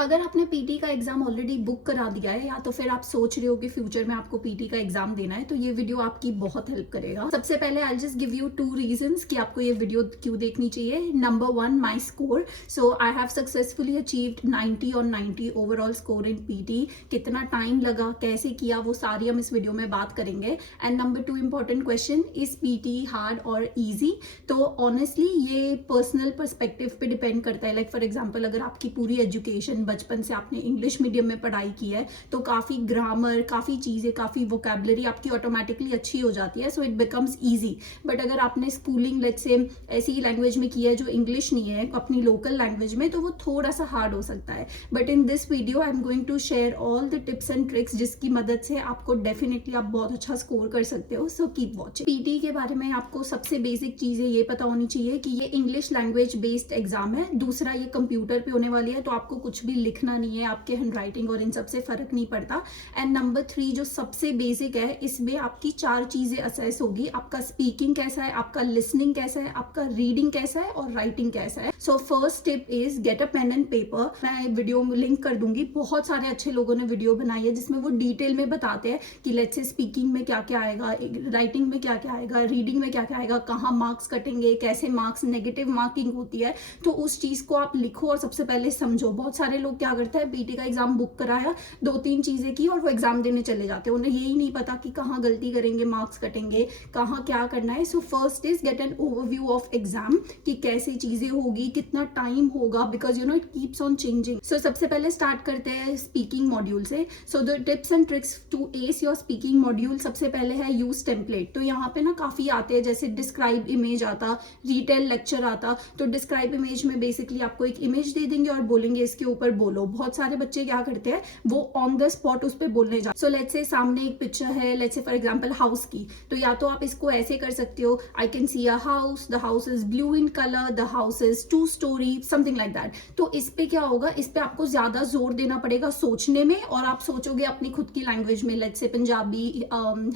अगर आपने पीटी का एग्जाम ऑलरेडी बुक करा दिया है या तो फिर आप सोच रहे हो कि फ्यूचर में आपको पीटी का एग्जाम देना है, तो ये वीडियो आपकी बहुत हेल्प करेगा। सबसे पहले I just give you 2 reasons कि आपको ये वीडियो क्यों देखनी चाहिए। Number 1, my score. So I have successfully achieved 90 on 90 overall score in PT. कितना टाइम लगा, कैसे किया, वो सारी हम इस वीडियो में बात करेंगे। And number 2 important question, is PT hard और ईजी? तो ऑनेस्टली ये पर्सनल पर्सपेक्टिव पे डिपेंड करता है। लाइक फॉर एग्जाम्पल, अगर आपकी पूरी एजुकेशन बचपन से आपने इंग्लिश मीडियम में पढ़ाई की है तो काफ़ी ग्रामर, काफ़ी चीज़ें, काफ़ी वोकेबलरी आपकी ऑटोमेटिकली अच्छी हो जाती है, so it becomes easy. But अगर आपने स्कूलिंग लेट्स से ऐसी लैंग्वेज में की है जो इंग्लिश नहीं है, अपनी लोकल लैंग्वेज में, तो वो थोड़ा सा हार्ड हो सकता है। But in this video I am going to share all the tips and tricks जिसकी मदद से आपको डेफिनेटली आप बहुत अच्छा स्कोर कर सकते हो। So keep watching. पीटी के बारे में आपको सबसे बेसिक चीज़ें ये पता होनी चाहिए कि ये इंग्लिश लैंग्वेज बेस्ड एग्जाम है। दूसरा, ये कंप्यूटर पे होने वाली है, तो आपको कुछ भी लिखना नहीं है, आपके हैंडराइटिंग और इन सब से फर्क नहीं पड़ता। एंड नंबर 3 जो सबसे बेसिक है, इसमें आपकी 4 चीजें असेस होगी। आपका स्पीकिंग कैसा है, आपका लिसनिंग कैसा है, आपका रीडिंग कैसा है और राइटिंग कैसा है। So first tip is get a pen and paper. मैं वीडियो में लिंक कर दूंगी, बहुत सारे अच्छे लोगों ने वीडियो बनाई है जिसमें वो डिटेल में बताते हैं कि लेट्स से स्पीकिंग में क्या क्या आएगा, राइटिंग में क्या क्या आएगा, रीडिंग में क्या क्या आएगा, कहाँ मार्क्स कटेंगे, कैसे मार्क्स नेगेटिव मार्किंग होती है। तो उस चीज को आप लिखो और सबसे पहले समझो। बहुत सारे लोग क्या करते हैं, पीटी का एग्जाम बुक कराया, 2-3 चीजें की और वो एग्जाम देने चले जाते हैं। उन्हें यही नहीं पता कि कहाँ गलती करेंगे, मार्क्स कटेंगे, कहाँ क्या करना है। So first is get an overview of exam कि कैसी चीजें होगी, कितना टाइम होगा, because you know it keeps on changing. So सबसे पहले स्टार्ट करते हैं स्पीकिंग मॉड्यूल से। So the tips and tricks to ace your speaking module. सबसे पहले है यूज टेम्पलेट। तो यहाँ पे ना काफी आते हैं, जैसे डिस्क्राइब इमेज आता, रिटेल लेक्चर आता। तो डिस्क्राइब इमेज में बेसिकली आपको एक इमेज दे देंगे और बोलेंगे इसके ऊपर बोलो। बहुत सारे बच्चे क्या करते हैं, वो ऑन द स्पॉट उस पर बोलने जाते। सो लेट्स से सामने एक पिक्चर है, let's say for example house की, तो या तो आप इसको ऐसे कर सकते हो, I can see a house, the house is blue in colour, the house is 2 story, something like that. तो इस पे क्या होगा, इस पे आपको ज्यादा जोर देना पड़ेगा सोचने में, और आप सोचोगे अपनी खुद की लैंग्वेज में, लेट्स से पंजाबी,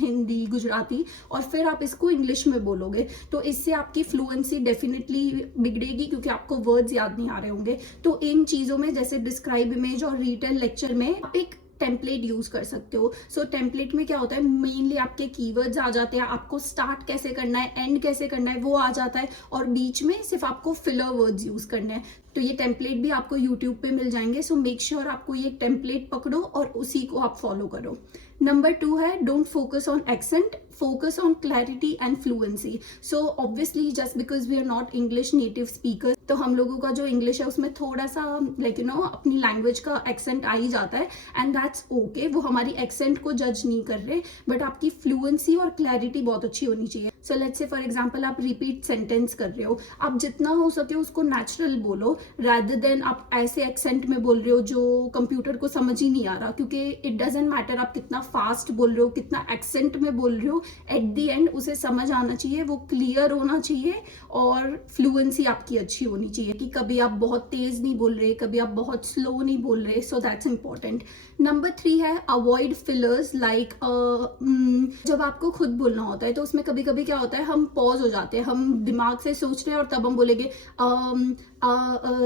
हिंदी, गुजराती, और फिर आप इसको इंग्लिश में बोलोगे। तो इससे आपकी फ्लुएंसी डेफिनेटली बिगड़ेगी क्योंकि आपको वर्ड्स याद नहीं आ रहे होंगे। तो इन चीजों में जैसे डिस्क्राइब इमेज और रिटेल लेक्चर में आप एक टेम्पलेट यूज कर सकते हो। सो टेम्पलेट में क्या होता है, मेनली आपके कीवर्ड्स आ जाते हैं, आपको स्टार्ट कैसे करना है, एंड कैसे करना है वो आ जाता है, और बीच में सिर्फ आपको फिलर वर्ड्स यूज करने हैं। तो ये टेम्पलेट भी आपको यूट्यूब पे मिल जाएंगे। सो मेक श्योर आपको ये टेम्पलेट पकड़ो और उसी को आप फॉलो करो। नंबर 2 है don't focus on accent, focus on clarity and fluency. So obviously just because we are not English native speakers, तो हम लोगों का जो इंग्लिश है उसमें थोड़ा सा लाइक यू नो अपनी लैंग्वेज का एक्सेंट आ ही जाता है, एंड दैट्स ओके। वो हमारी एक्सेंट को जज नहीं कर रहे, बट आपकी फ्लुएंसी और क्लैरिटी बहुत अच्छी होनी चाहिए। सो लेट्स से फॉर एग्जांपल आप रिपीट सेंटेंस कर रहे हो, आप जितना हो सके उसको नेचुरल बोलो, rather देन आप ऐसे एक्सेंट में बोल रहे हो जो कंप्यूटर को समझ ही नहीं आ रहा। क्योंकि इट डजेंट मैटर आप कितना फास्ट बोल रहे हो, कितना एक्सेंट में बोल रहे हो, एट द एंड उसे समझ आना चाहिए, वो क्लियर होना चाहिए और फ्लुएंसी आपकी अच्छी होनी चाहिए कि कभी आप बहुत तेज नहीं बोल रहे, कभी आप बहुत स्लो नहीं बोल रहे। So that's important. नंबर 3 है अवॉइड फिलर्स। लाइक जब आपको खुद बोलना होता है तो उसमें कभी कभी क्या होता है, हम पॉज हो जाते हैं, हम दिमाग से सोच रहे हैं और तब हम बोलेंगे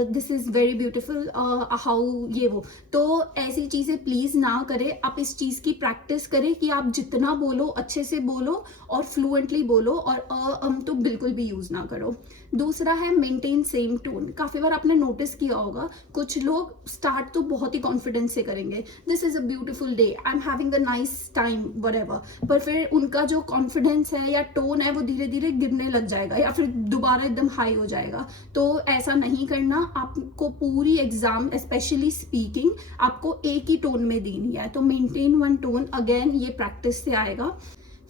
this is very beautiful, how, ये वो। तो ऐसी चीजें प्लीज ना करें। आप इस चीज की प्रैक्टिस करें कि आप जितना बोलो अच्छे से बोलो और फ्लुएंटली बोलो, और तो बिल्कुल भी यूज ना करो। दूसरा है मेंटेन सेम टोन। काफी बार आपने नोटिस किया होगा, कुछ लोग स्टार्ट तो बहुत ही कॉन्फिडेंस से करेंगे, this is a beautiful day, I am having a nice time, whatever, पर फिर उनका जो कॉन्फिडेंस है या टोन है वो धीरे धीरे गिरने लग जाएगा या फिर दोबारा एकदम हाई हो जाएगा। तो ऐसा नहीं करना। आपको पूरी एग्जाम स्पेशली स्पीकिंग आपको एक ही टोन में देनी है, तो मेंटेन वन टोन। अगेन ये प्रैक्टिस से आएगा।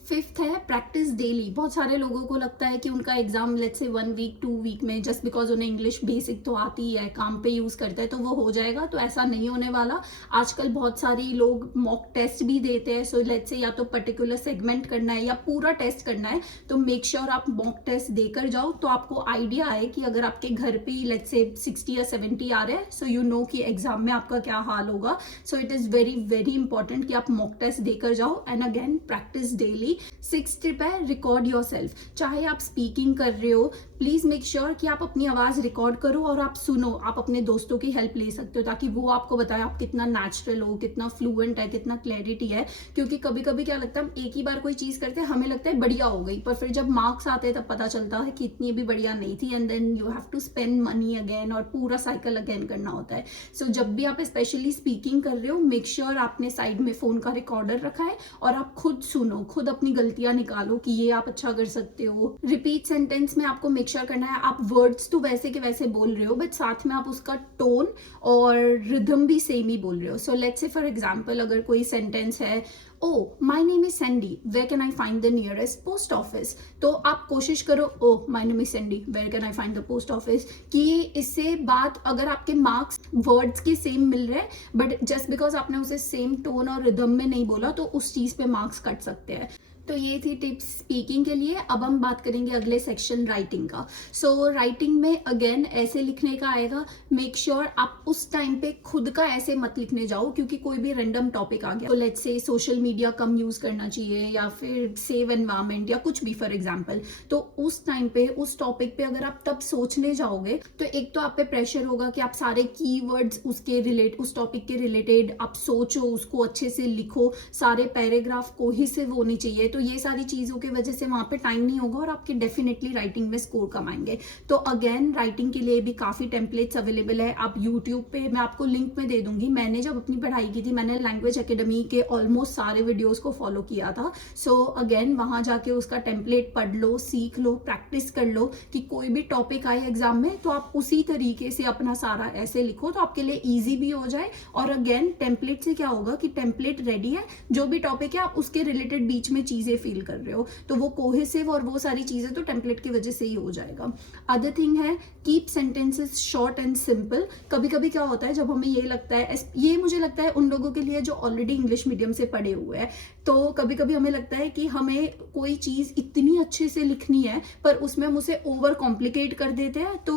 5th है प्रैक्टिस डेली। बहुत सारे लोगों को लगता है कि उनका एग्जाम लेट्स से 1 वीक 2 वीक में, जस्ट बिकॉज उन्हें इंग्लिश बेसिक तो आती ही है, काम पे यूज करते हैं, तो वो हो जाएगा। तो ऐसा नहीं होने वाला। आजकल बहुत सारी लोग मॉक टेस्ट भी देते हैं। सो लेट्स से या तो पर्टिकुलर सेगमेंट करना है या पूरा टेस्ट करना है, तो मेक श्योर आप मॉक टेस्ट देकर जाओ, तो आपको आइडिया आए कि अगर आपके घर पे ही लेट्स से 60 या 70 आ रहे हैं, सो यू नो कि एग्जाम में आपका क्या हाल होगा। So it is very very important कि आप मॉक टेस्ट देकर जाओ, and again practice daily. 6th tip है रिकॉर्ड योर सेल्फ। चाहे आप स्पीकिंग कर रहे हो, प्लीज मेक श्योर कि आप अपनी आवाज रिकॉर्ड करो और आप सुनो, आप अपने दोस्तों की हेल्प ले सकते हो ताकि वो आपको बताए आप कितना नेचुरल हो, कितना फ्लुएंट है, कितना क्लैरिटी है। क्योंकि कभी कभी क्या लगता है, हम एक ही बार कोई चीज करते हैं, हमें लगता है बढ़िया हो गई, पर फिर जब मार्क्स आते हैं तब पता चलता है कि इतनी भी बढ़िया नहीं थी, and then you have to spend money again और पूरा साइकिल अगेन करना होता है। सो जब भी आप स्पेशली स्पीकिंग कर रहे हो, मेक श्योर आपने साइड में फोन का रिकॉर्डर रखा है और आप खुद सुनो, खुद अपनी गलतियां निकालो कि ये आप अच्छा कर सकते हो। रिपीट सेंटेंस में आपको मेक श्योर करना है आप वर्ड्स तो वैसे के वैसे बोल रहे हो, बट साथ में आप उसका टोन और रिदम भी सेम ही बोल रहे हो। So let's say for example अगर कोई सेंटेंस है, oh my name is Sandy, where can I find the nearest post office, तो आप कोशिश करो, oh my name is Sandy, where can I find the post office, कि इससे बात, अगर आपके मार्क्स वर्ड्स के सेम मिल रहे हैं बट जस्ट बिकॉज आपने उसे सेम टोन और रिदम में नहीं बोला तो उस चीज पे मार्क्स कट सकते हैं। तो ये थी टिप्स स्पीकिंग के लिए। अब हम बात करेंगे अगले सेक्शन राइटिंग का। सो राइटिंग में अगेन ऐसे लिखने का आएगा, मेक श्योर आप उस टाइम पे खुद का ऐसे मत लिखने जाओ क्योंकि कोई भी रैंडम टॉपिक आ गया, तो let's say social media come use करना चाहिए या फिर सेव एनवायरमेंट या कुछ भी फॉर एग्जाम्पल, तो उस टाइम पे उस टॉपिक पे अगर आप तब सोचने जाओगे तो एक तो आप पे प्रेशर होगा कि आप सारे कीवर्ड्स उस टॉपिक के रिलेटेड आप सोचो, उसको अच्छे से लिखो, सारे पैराग्राफ कोहेसिव होने चाहिए। तो ये सारी चीजों की वजह से वहां पे टाइम नहीं होगा और आपके डेफिनेटली राइटिंग में स्कोर कमाएंगे। तो अगेन राइटिंग के लिए भी काफी टेम्पलेट्स अवेलेबल है। आप यूट्यूब पे, मैं आपको लिंक में दे दूंगी, मैंने जब अपनी पढ़ाई की थी मैंने लैंग्वेज एकेडमी के ऑलमोस्ट सारे वीडियोस को फॉलो किया था। सो अगेन वहां जाके उसका टेम्पलेट पढ़ लो, सीख लो, प्रैक्टिस कर लो कि कोई भी टॉपिक आए एग्जाम में तो आप उसी तरीके से अपना सारा ऐसे लिखो तो आपके लिए ईजी भी हो जाए। और अगेन टेम्पलेट से क्या होगा कि टेम्पलेट रेडी है, जो भी टॉपिक है आप उसके रिलेटेड बीच में चीजें फील कर रहे हो तो वो कोहेसिव और वो सारी चीजें तो टेम्पलेट की वजह से ही हो जाएगा। अदर थिंग है, keep sentences short and simple. कभी कभी क्या होता है जब हमें ये लगता है, ये मुझे लगता है उन लोगों के लिए जो ऑलरेडी इंग्लिश मीडियम से पढ़े हुए हैं, तो कभी कभी हमें लगता है कि हमें कोई चीज इतनी अच्छे से लिखनी है पर उसमें हम उसे ओवर कॉम्प्लिकेट कर देते हैं। तो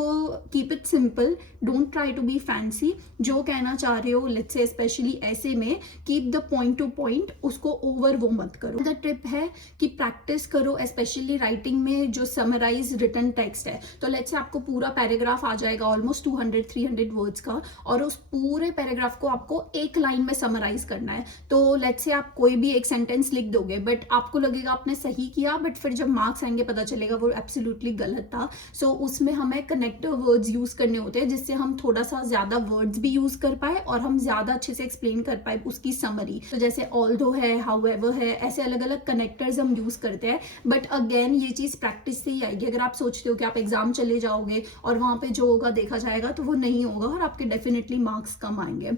keep it simple, don't try to be fancy. जो कहना चाह रहे हो लेट्स से स्पेशली ऐसे में, keep the point two point, उसको ओवर वो मत करो। द ट्रिप है कि प्रैक्टिस करो स्पेशली राइटिंग में जो समराइज रिटन टेक्स्ट है। तो लेट्स से आपको पूरा पैराग्राफ आ जाएगा ऑलमोस्ट 200-300 वर्ड्स का और उस पूरे पैराग्राफ को आपको एक लाइन में समराइज करना है। तो लेट्स से आप कोई भी एक सेंटेंस लिख दोगे बट आपको लगेगा आपने सही किया, बट फिर जब मार्क्स आएंगे पता चलेगा वो एब्सोल्युटली गलत था। सो उसमें हमें कनेक्टिव वर्ड्स यूज करने होते हैं जिससे हम थोड़ा सा ज्यादा वर्ड्स भी यूज कर पाए और हम ज्यादा अच्छे से एक्सप्लेन कर पाए उसकी समरी। तो जैसे ऑल्दो है, हाउएवर है, ऐसे अलग अलग कनेक्टर्स हम यूज करते हैं। बट अगेन ये चीज प्रैक्टिस से ही आएगी। अगर आप सोचते हो कि आप एग्जाम चले जाओगे और वहां पे जो होगा देखा जाएगा तो वो नहीं होगा और आपके डेफिनेटली मार्क्स कम आएंगे।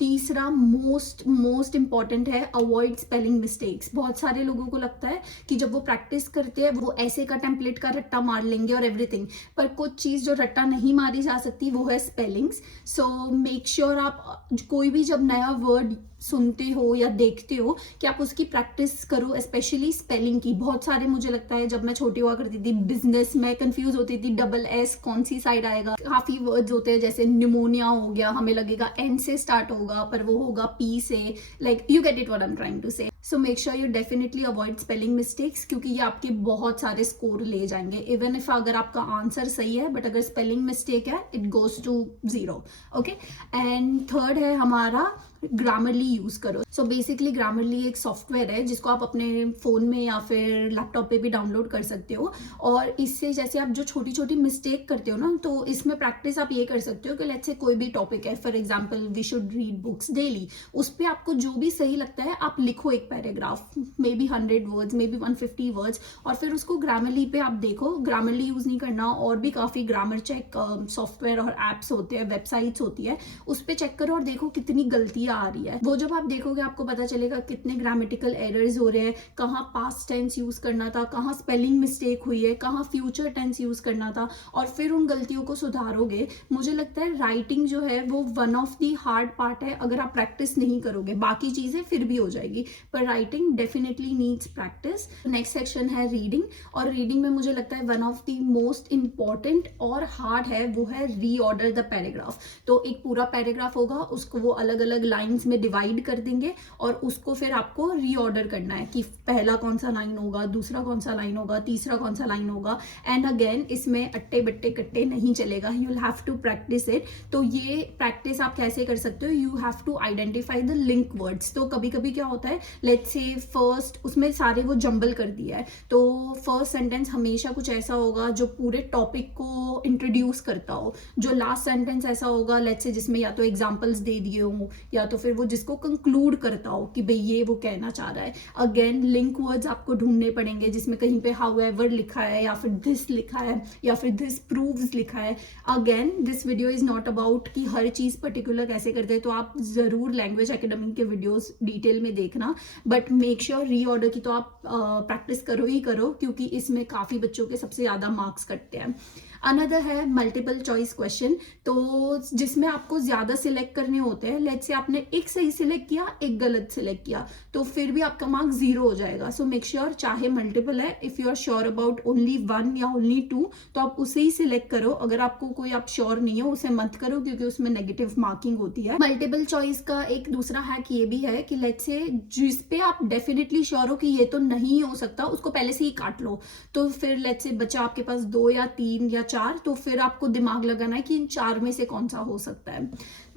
तीसरा मोस्ट इंपॉर्टेंट है, अवॉइड स्पेलिंग मिस्टेक्स। बहुत सारे लोगों को लगता है कि जब वो प्रैक्टिस करते हैं वो ऐसे का टेम्पलेट का रट्टा मार लेंगे और एवरीथिंग, पर कुछ चीज जो रट्टा नहीं मारी जा सकती वो है स्पेलिंग्स। सो मेक श्योर आप कोई भी जब नया वर्ड सुनते हो या देखते हो कि आप उसकी प्रैक्टिस करो, स्पेशली स्पेलिंग की। बहुत सारे, मुझे लगता है जब मैं छोटी हुआ करती थी बिजनेस में कंफ्यूज होती थी, डबल एस कौन सी साइड आएगा। काफी वर्ड्स होते हैं जैसे निमोनिया हो गया, हमें लगेगा एन से स्टार्ट होगा पर वो होगा पी से, like you get it what I am trying to say. So make sure you definitely avoid spelling mistakes क्योंकि ये आपके बहुत सारे स्कोर ले जाएंगे। इवन इफ अगर आपका आंसर सही है बट अगर स्पेलिंग मिस्टेक है it goes to 0। Okay, and third है हमारा ग्रामरली यूज करो। सो बेसिकली ग्रामरली एक सॉफ्टवेयर है जिसको आप अपने फोन में या फिर लैपटॉप पे भी डाउनलोड कर सकते हो और इससे जैसे आप जो छोटी छोटी मिस्टेक करते हो ना, तो इसमें प्रैक्टिस आप ये कर सकते हो कि लेट्स से कोई भी टॉपिक है, for example we should read books daily, उस पर आपको जो भी सही लगता है आप लिखो एक paragraph, may be 100 words, may be 150 words, और फिर उसको ग्रामरली पे आप देखो। ग्रामरली यूज नहीं करना, और भी काफी ग्रामर चेक सॉफ्टवेयर और एप्स होते हैं, वेबसाइट्स होती है, उस पर चेक करो और देखो कितनी गलतियां आ रही है। वो जब आप देखोगे आपको पता चलेगा कितने ग्रामेटिकल एरर्स हो रहे हैं, कहाँ पास्ट टेंस यूज करना था, कहाँ स्पेलिंग मिस्टेक हुई है, कहाँ फ्यूचर टेंस यूज करना था, और फिर उन गलतियों को सुधारोगे। मुझे लगता है राइटिंग जो है वो one of the hard part है। अगर आप प्रैक्टिस नहीं करोगे बाकी चीजें फिर भी हो जाएगी, पर writing definitely needs practice. Next section है रीडिंग, और रीडिंग में मुझे लगता है one of the most important और हार्ड है वो है रीऑर्डर द पैराग्राफ। तो एक पूरा पैराग्राफ होगा, उसको वो अलग अलग लाइन लाइंस में डिवाइड कर देंगे और उसको फिर आपको रीऑर्डर करना है कि पहला कौन सा लाइन होगा, दूसरा कौन सा लाइन होगा, तीसरा कौन सा लाइन होगा। एंड अगेन इसमें अट्टे बट्टे कट्टे नहीं चलेगा, you will have to practice it. तो ये प्रैक्टिस आप कैसे कर सकते हो, you have to identify the link words. तो कभी कभी क्या होता है, लेट्स से फर्स्ट उसमें सारे वो जंबल कर दिया है, तो फर्स्ट सेंटेंस हमेशा कुछ ऐसा होगा जो पूरे टॉपिक को इंट्रोड्यूस करता हो, जो लास्ट सेंटेंस ऐसा होगा लेट्स से जिसमें या तो एग्जांपल्स दे दिए हो या तो फिर वो जिसको कंक्लूड करता हो कि भाई ये वो कहना चाह रहा है। अगेन लिंक वर्ड्स आपको ढूंढने पड़ेंगे जिसमें कहीं पे हाउएवर लिखा है या फिर दिस लिखा है या फिर दिस प्रूव्स लिखा है। Again this video is not about कि हर चीज पर्टिकुलर कैसे करते हैं, तो आप जरूर लैंग्वेज एकेडमी के वीडियोस डिटेल में देखना, बट मेक श्योर रीऑर्डर की तो आप प्रैक्टिस करो ही करो, क्योंकि इसमें काफी बच्चों के सबसे ज्यादा मार्क्स कटते हैं। अनदर है मल्टीपल चॉइस क्वेश्चन, तो जिसमें आपको ज्यादा सिलेक्ट करने होते हैं। लेट्स से आपने एक सही सिलेक्ट किया, एक गलत सिलेक्ट किया, तो फिर भी आपका मार्क्स 0 हो जाएगा। सो मेक श्योर चाहे मल्टीपल है, if you are sure about only 1 या ओनली 2 तो आप उसे ही सिलेक्ट करो। अगर आपको कोई आप श्योर नहीं हो उसे मत करो, क्योंकि उसमें नेगेटिव मार्किंग होती है। मल्टीपल चॉइस का एक दूसरा हैक ये भी है कि लेट्स से जिसपे आप डेफिनेटली श्योर हो कि ये तो नहीं हो सकता, उसको पहले से ही काट लो। तो फिर लेट्स से बचा आपके पास 2 या 3 या 4, तो फिर आपको दिमाग लगाना है कि इन 4 में से कौन सा हो सकता है।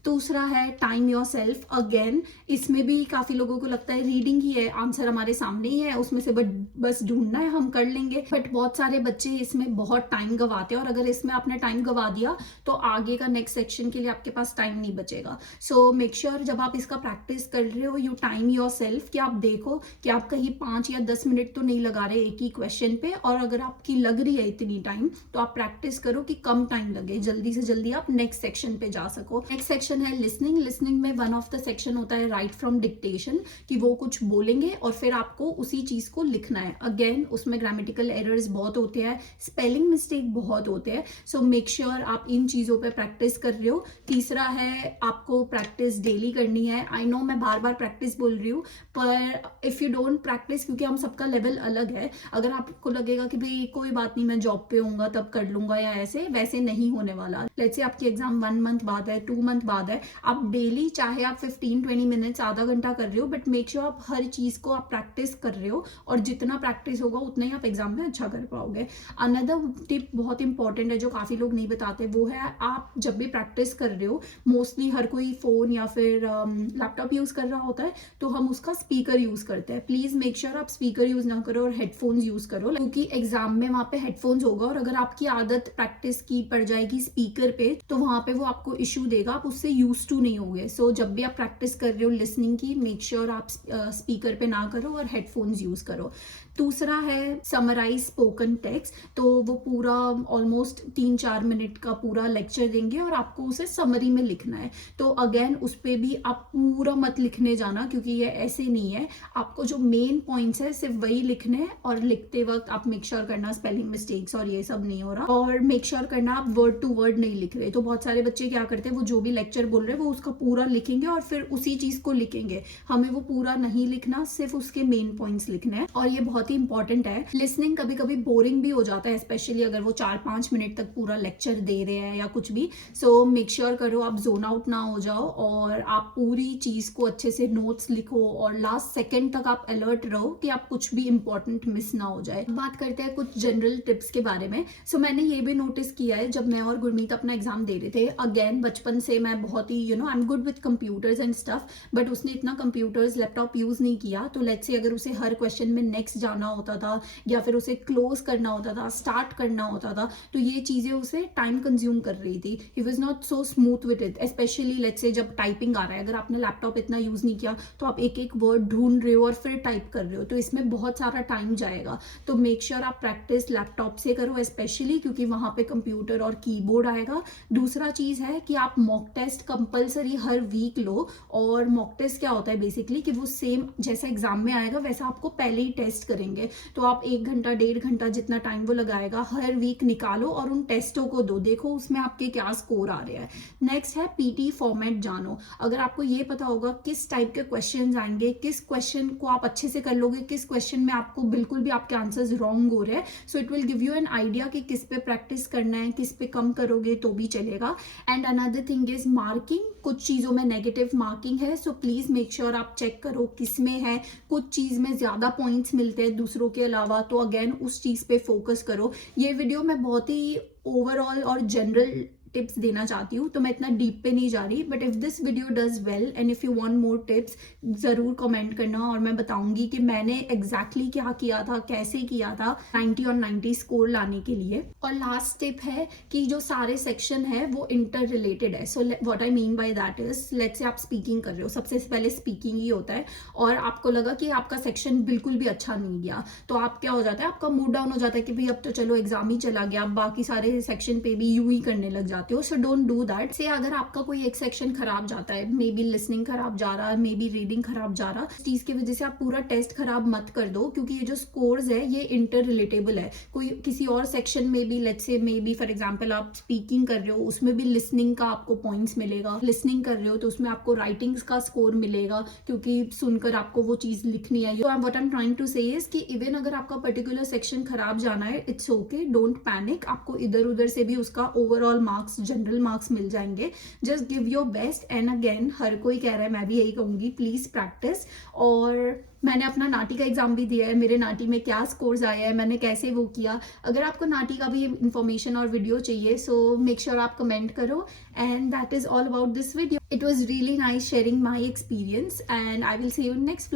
दूसरा है टाइम योर सेल्फ। अगेन इसमें भी काफी लोगों को लगता है रीडिंग ही है, आंसर हमारे सामने ही है, उसमें से बस ढूंढना है, हम कर लेंगे। बट बहुत सारे बच्चे इसमें बहुत टाइम गवाते हैं, और अगर इसमें आपने टाइम गवा दिया तो आगे का नेक्स्ट सेक्शन के लिए आपके पास टाइम नहीं बचेगा। सो मेक श्योर जब आप इसका प्रैक्टिस कर रहे हो, यू टाइम योर सेल्फ, कि आप देखो कि आप कहीं 5 या 10 मिनट तो नहीं लगा रहे एक ही क्वेश्चन पे, और अगर आपकी लग रही है इतनी टाइम तो आप प्रैक्टिस करो कि कम टाइम लगे, जल्दी से जल्दी आप नेक्स्ट सेक्शन पे जा सको। नेक्स्ट सेक्शन है लिसनिंग। लिसनिंग में वन ऑफ द सेक्शन होता है राइट फ्रॉम डिक्टेशन, कि वो कुछ बोलेंगे और फिर आपको उसी चीज को लिखना है। अगेन उसमें ग्रामेटिकल एरर्स बहुत होते हैं, स्पेलिंग मिस्टेक बहुत होते हैं, सो मेक श्योर आप इन चीजों पे प्रैक्टिस कर रहे हो। तीसरा है आपको प्रैक्टिस डेली करनी है। आई नो मैं बार बार प्रैक्टिस बोल रही हूँ, पर इफ यू डोंट प्रैक्टिस, क्योंकि हम सबका लेवल अलग है, अगर आपको लगेगा कि भाई कोई बात नहीं मैं जॉब पे होऊंगा तब कर लूंगा या ऐसे, वैसे नहीं होने वाला। लेट्स से आपकी एग्जाम 1 मंथ बाद है, 2 मंथ बाद है, आप डेली चाहे आप 15-20 मिनट्स आधा घंटा कर रहे हो, बट मेक श्योर आप हर चीज को आप प्रैक्टिस कर रहे हो, और जितना प्रैक्टिस होगा उतना ही आप एग्जाम में अच्छा कर पाओगे। अनदर टिप बहुत इंपॉर्टेंट है जो काफी लोग नहीं बताते, वो है आप जब भी प्रैक्टिस कर रहे हो, मोस्टली हर कोई फोन या फिर लैपटॉप यूज कर रहा होता है, तो हम उसका स्पीकर यूज करते हैं। प्लीज मेक श्योर आप स्पीकर यूज ना करो और हेडफोन्स यूज करो, क्योंकि एग्जाम में वहां पे हेडफोन्स होगा, और अगर आपकी आदत प्रैक्टिस की पड़ जाएगी स्पीकर पे, तो वहां पे वो आपको इशू देगा, आप उससे यूज टू नहीं होगे। सो जब भी आप प्रैक्टिस कर रहे हो लिसनिंग की, मेक श्योर आप स्पीकर पे ना करो और हेडफोन्स यूज करो। दूसरा है समराइज स्पोकन टेक्स्ट, तो वो पूरा ऑलमोस्ट 3-4 मिनट का पूरा लेक्चर देंगे और आपको उसे समरी में लिखना है। तो अगेन उस पर भी आप पूरा मत लिखने जाना, क्योंकि ये ऐसे नहीं है, आपको जो मेन पॉइंट्स है सिर्फ वही लिखने हैं, और लिखते वक्त आप मेक श्योर करना स्पेलिंग मिस्टेक्स और ये सब नहीं हो रहा, और मेक श्योर करना आप वर्ड टू वर्ड नहीं लिख रहे। तो बहुत सारे बच्चे क्या करते हैं, वो जो भी लेक्चर बोल रहे हैं वो उसका पूरा लिखेंगे और फिर उसी चीज को लिखेंगे। हमें वो पूरा नहीं लिखना, सिर्फ उसके मेन पॉइंट्स लिखने हैं, और ये बहुत ही इंपॉर्टेंट है। लिसनिंग कभी कभी बोरिंग भी हो जाता है, स्पेशली अगर वो 4-5 मिनट तक पूरा लेक्चर दे रहे हैं या कुछ भी। सो मेक श्योर करो आप जोन आउट ना हो जाओ, और आप पूरी चीज को अच्छे से नोट्स लिखो, और लास्ट सेकेंड तक आप अलर्ट रहो कि आप कुछ भी इंपॉर्टेंट मिस ना हो जाए। बात करते हैं कुछ जनरल टिप्स के बारे में। सो मैंने ये भी नोटिस किया है, जब मैं और गुरमीत अपना एग्जाम दे रहे थे, अगेन बचपन से मैं बहुत ही I am good with computers and stuff, but उसने इतना कंप्यूटर्स लैपटॉप यूज नहीं किया। तो लेट्स से अगर उसे हर क्वेश्चन में नेक्स्ट जाना होता था, या फिर उसे क्लोज करना होता था, स्टार्ट करना होता था, तो ये चीजें उसे टाइम कंज्यूम कर रही थी। He was not so smooth with it, specially let's say जब टाइपिंग आ रहा है, अगर आपने लैपटॉप इतना यूज नहीं किया तो आप एक एक वर्ड ढूंढ रहे हो और फिर टाइप कर रहे हो, तो इसमें बहुत सारा टाइम जाएगा। तो मेक श्योर आप प्रैक्टिस लैपटॉप से करो स्पेशली, क्योंकि वहां पे कंप्यूटर और कीबोर्ड आएगा। दूसरा चीज है कि आप मॉक टेस्ट कंपलसरी हर वीक लो, और मॉक टेस्ट क्या होता है बेसिकली कि वो सेम जैसा एग्जाम में आएगा वैसा आपको पहले ही टेस्ट करेंगे। करेंगे, तो आप 1 घंटा 1.5 घंटा जितना टाइम वो लगाएगा हर वीक निकालो और उन टेस्टों को दो, देखो उसमें आपके क्या स्कोर आ रहे हैं। नेक्स्ट है पीटी फॉर्मेट जानो। अगर आपको ये पता होगा किस टाइप के क्वेश्चन आएंगे, किस क्वेश्चन को आप अच्छे से कर लोगे, किस क्वेश्चन में आपको बिल्कुल भी आपके आंसर्स रॉन्ग हो रहे हैं, so it will give you an idea कि किस पे प्रैक्टिस करना है, किस पे कम करोगे तो भी चलेगा। And another thing is marking. कुछ चीज़ों में नेगेटिव मार्किंग है, सो प्लीज़ मेक श्योर आप चेक करो किस में है। कुछ चीज़ में ज़्यादा पॉइंट्स मिलते हैं दूसरों के अलावा, तो अगेन उस चीज़ पे फोकस करो। ये वीडियो मैं बहुत ही ओवरऑल और जनरल टिप्स देना चाहती हूँ, तो मैं इतना डीप पे नहीं जा रही, but if this video does well and if you want more tips ज़रूर कमेंट करना और मैं बताऊंगी कि मैंने एग्जैक्टली क्या किया था, कैसे किया था 90 और 90 स्कोर लाने के लिए। और लास्ट टिप है कि जो सारे सेक्शन है वो इंटर रिलेटेड है। So what I mean by that is, let's say आप स्पीकिंग कर रहे हो, सबसे पहले स्पीकिंग ही होता है, और आपको लगा कि आपका सेक्शन बिल्कुल भी अच्छा नहीं गया, तो आप क्या हो जाता है, आपका मूड डाउन हो जाता है कि भाई अब तो चलो एग्जाम ही चला गया, आप बाकी सारे सेक्शन पे भी यूं ही करने लग जाते हो। So don't do that. से अगर आपका कोई एक सेक्शन खराब जाता है, मे बी लिसनिंग खराब जा रहा है, मे बी रीडिंग खराब जा रहा है, इस चीज की वजह से आप पूरा टेस्ट खराब मत कर दो, क्योंकि ये जो स्कोर्स है ये इंटर रिलेटेबल है। कोई किसी और सेक्शन में भी, let's say may be for example आप स्पीकिंग कर रहे हो, उसमें भी लिसनिंग का आपको पॉइंट्स मिलेगा, लिसनिंग कर रहे हो तो उसमें आपको राइटिंग्स का स्कोर मिलेगा, क्योंकि सुनकर आपको वो चीज लिखनी है। तो what I am trying to say is कि इवन अगर आपका पर्टिकुलर सेक्शन खराब जाना है, इट्स ओके, डोंट पैनिक, आपको इधर उधर से भी उसका ओवरऑल मार्क्स, जनरल मार्क्स मिल जाएंगे। Just give your best and again हर कोई कह रहा है, मैं भी यही कहूंगी, प्लीज प्रैक्टिस। और मैंने अपना नाटी का एग्जाम भी दिया है, मेरे नाटी में क्या स्कोर्स आए हैं, मैंने कैसे वो किया। अगर आपको नाटी का भी इंफॉर्मेशन और वीडियो चाहिए, सो मेक श्योर आप कमेंट करो। And that is all about this video. It was really nice sharing my experience and I will see you in next vlog.